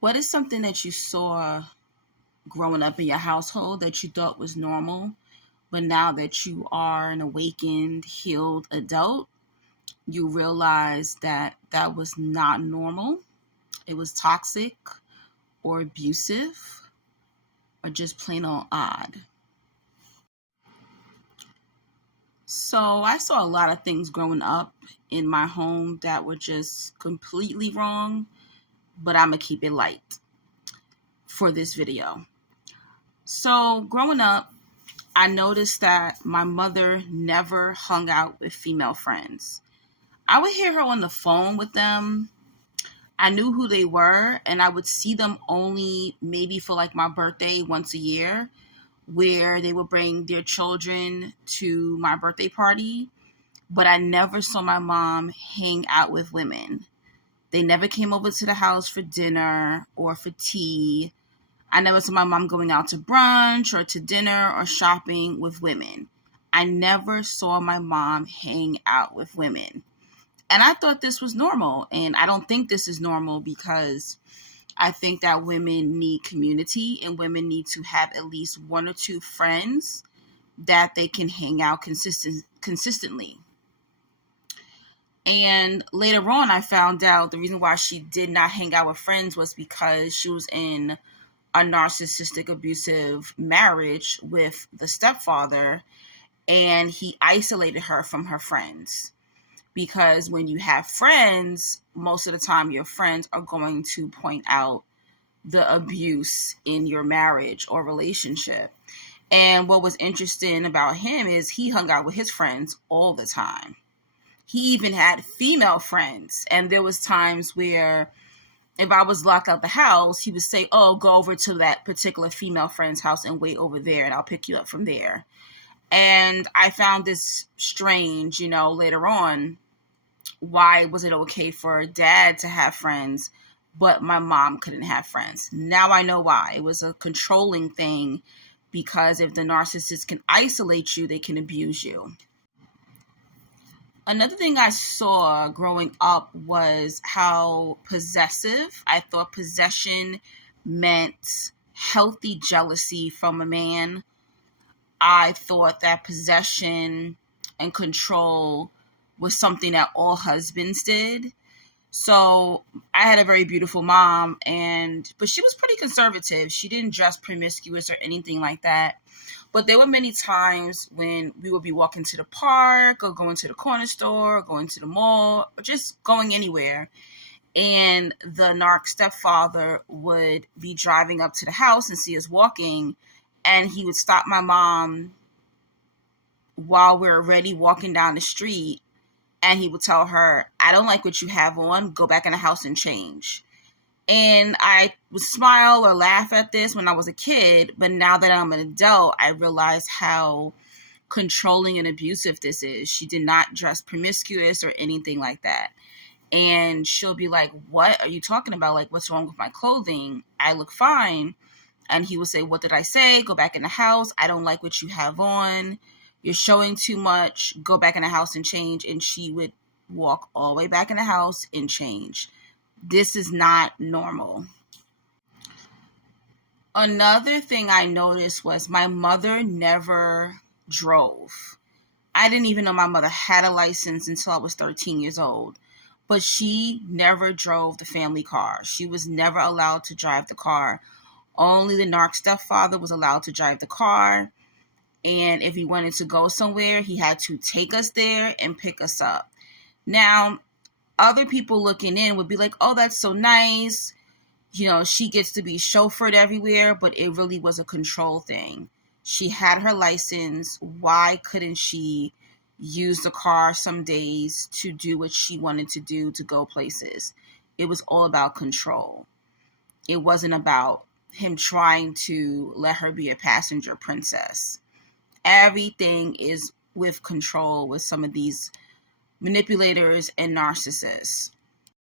What is something that you saw growing up in your household that you thought was normal, but now that you are an awakened, healed adult, you realize that that was not normal? It was toxic or abusive or just plain old odd. So I saw a lot of things growing up in my home that were just completely wrong, but I'm going to keep it light for this video. So growing up, I noticed that my mother never hung out with female friends. I would hear her on the phone with them. I knew who they were, and I would see them only maybe for like my birthday once a year, where they would bring their children to my birthday party. But I never saw my mom hang out with women. They never came over to the house for dinner or for tea. I never saw my mom going out to brunch or to dinner or shopping with women. I never saw my mom hang out with women. And I thought this was normal. And I don't think this is normal because I think that women need community and women need to have at least one or two friends that they can hang out consistently. And later on, I found out the reason why she did not hang out with friends was because she was in a narcissistic, abusive marriage with the stepfather, and he isolated her from her friends. Because when you have friends, most of the time your friends are going to point out the abuse in your marriage or relationship. And what was interesting about him is he hung out with his friends all the time. He even had female friends. And there was times where if I was locked out the house, he would say, oh, go over to that particular female friend's house and wait over there and I'll pick you up from there. And I found this strange, later on. Why was it okay for dad to have friends, but my mom couldn't have friends? Now I know why. It was a controlling thing, because if the narcissist can isolate you, they can abuse you. Another thing I saw growing up was how possessive. I thought possession meant healthy jealousy from a man. I thought that possession and control was something that all husbands did. So I had a very beautiful mom, but she was pretty conservative. She didn't dress promiscuous or anything like that. But there were many times when we would be walking to the park or going to the corner store or going to the mall or just going anywhere. And the narc stepfather would be driving up to the house and see us walking. And he would stop my mom while we're already walking down the street. And he would tell her, I don't like what you have on. Go back in the house and change. And I would smile or laugh at this when I was a kid. But now that I'm an adult, I realize how controlling and abusive this is. She did not dress promiscuous or anything like that. And she'll be like, what are you talking about? Like, what's wrong with my clothing? I look fine. And he would say, what did I say? Go back in the house. I don't like what you have on. You're showing too much. Go back in the house and change. And she would walk all the way back in the house and change. This is not normal. Another thing I noticed was my mother never drove. I didn't even know my mother had a license until I was 13 years old. But she never drove the family car. She was never allowed to drive the car. Only the narc stepfather was allowed to drive the car. And if he wanted to go somewhere, he had to take us there and pick us up. Now, other people looking in would be like, oh, that's so nice. She gets to be chauffeured everywhere, but it really was a control thing. She had her license. Why couldn't she use the car some days to do what she wanted to do, to go places? It was all about control. It wasn't about him trying to let her be a passenger princess. Everything is with control with some of these manipulators and narcissists.